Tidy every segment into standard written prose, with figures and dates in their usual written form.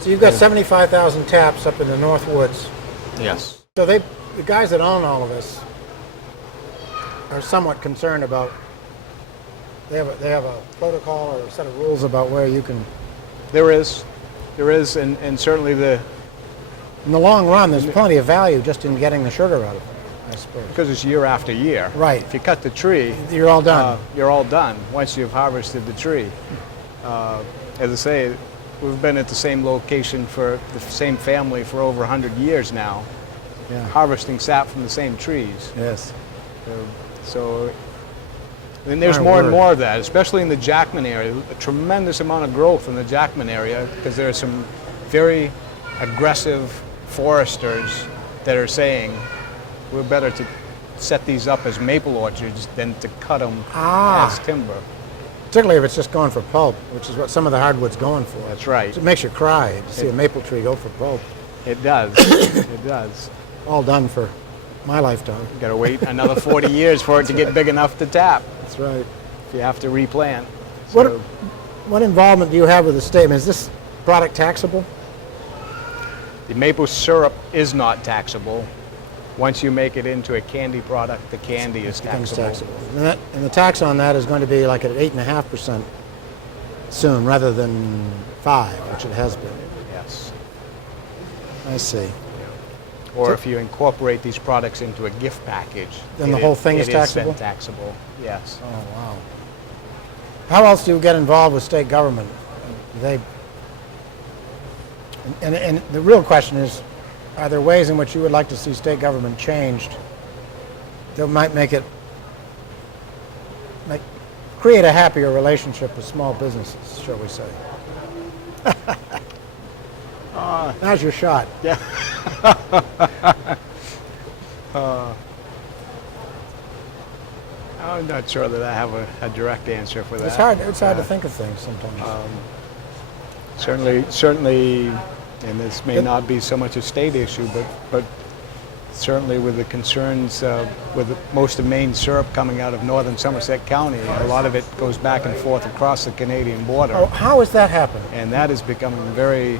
So you've got 75,000 taps up in the North Woods. Yes. So the guys that own all of this are somewhat concerned about. They have a protocol or a set of rules about where you can. There is, and certainly In the long run, there's plenty of value just in getting the sugar out of it, I suppose. because it's year after year. Right. If you cut the tree, You're all done. You're all done once you've harvested the tree. As I say, we've been at the same location for the same family for over 100 years now, Yeah. harvesting sap from the same trees. Yes. So, and there's My more and word. more of that, especially in the Jackman area. A tremendous amount of growth in the Jackman area because there are some very aggressive foresters that are saying we're better to set these up as maple orchards than to cut them as timber. Particularly if it's just going for pulp, which is what some of the hardwood's going for. That's right. It makes you cry to see a maple tree go for pulp. It does. It does. All done for my lifetime. Got to wait another 40 years for it to get big enough to tap. That's right. If you have to replant. What involvement do you have with the state? I mean, is this product taxable? The maple syrup is not taxable. Once you make it into a candy product, the candy is Becomes taxable. And the tax on that is going to be like at 8.5% soon, rather than 5, which it has been. Yes. I see. Or if you incorporate these products into a gift package, Then the whole thing is taxable? then taxable. Yes. Oh, wow. How else do you get involved with state government? Do they? And the real question is, are there ways in which you would like to see state government changed that might create a happier relationship with small businesses, shall we say? Now's your shot. Yeah. I'm not sure that I have a direct answer for that. It's hard to think of things sometimes. Certainly, and this may not be so much a state issue, but certainly with the concerns with most of Maine syrup coming out of northern Somerset County, a lot of it goes back and forth across the Canadian border. Oh, how has that happened? And that is becoming very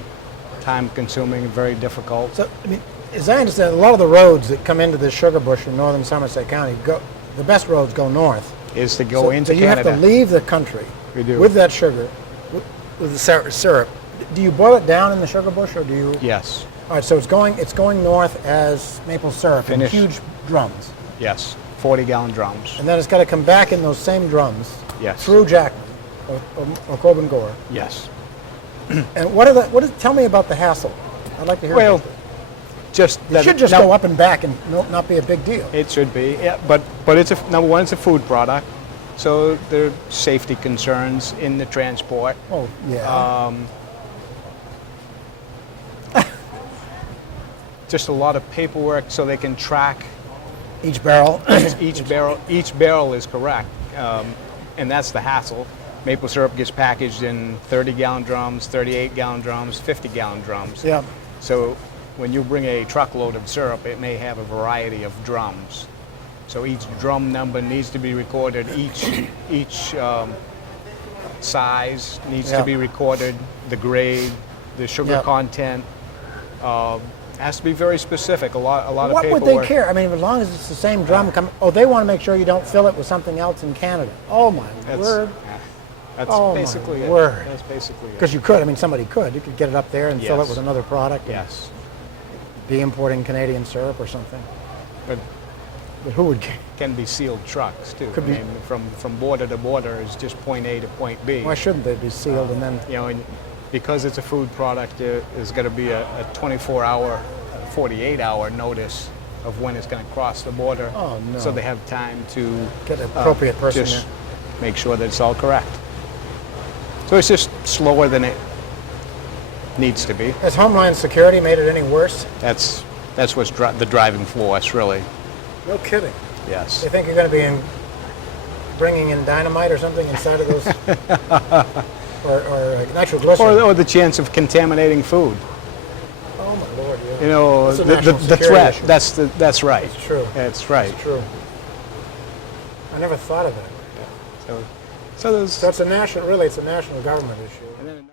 time-consuming and very difficult. So, I mean, as I understand, a lot of the roads that come into this sugar bush in northern Somerset County the best roads go north. Is to go into so you Canada. have to leave the country We do. with that sugar, with the syrup. Do you boil it down in the sugar bush, or do you? Yes. All right, so it's going north as maple syrup Finished. in huge drums, Yes. 40-gallon drums. and then it's got to come back in those same drums Yes. through Jackman or Coben Gore. Yes. And tell me about the hassle. I'd like to hear. Well, about that. just It should just go up and back and not be a big deal. It should be, yeah. But it's number one, it's a food product, so there are safety concerns in the transport. Oh, yeah. Just a lot of paperwork so they can track Each barrel. each barrel. Each barrel is correct, and that's the hassle. Maple syrup gets packaged in 30-gallon drums, 38-gallon drums, 50-gallon drums. Yeah. So when you bring a truckload of syrup, it may have a variety of drums. So each drum number needs to be recorded. Each size needs to be recorded. The grade, the sugar content. Has to be very specific. A lot of What paperwork. would they care? I mean, as long as it's the same drum. They want to make sure you don't fill it with something else in Canada. Oh my word! That's Oh, basically my it. word. That's basically it. Because you could. I mean, somebody could. You could get it up there and fill it Yes. with another product. And Yes, be importing Canadian syrup or something. but But who would care? can be sealed trucks too. Could be. I mean, from border to border is just point A to point B. Why shouldn't they be sealed and then? And because it's a food product, there's going to be a 24-hour, 48-hour notice of when it's going to cross the border. Oh, no. So they have time to Get an appropriate person just there. make sure that it's all correct. So it's just slower than it needs to be. Has Homeland Security made it any worse? That's what's the driving force, really. No kidding. Yes. They think you're going to be bringing in dynamite or something inside of those, or nitroglycerin. Or the chance of contaminating food. Oh my Lord! Yeah. You know, That's a national the security threat. issue. That's right. It's true. That's right. It's true. I never thought of that. So there's. So it's a national, really, it's a national government issue. And then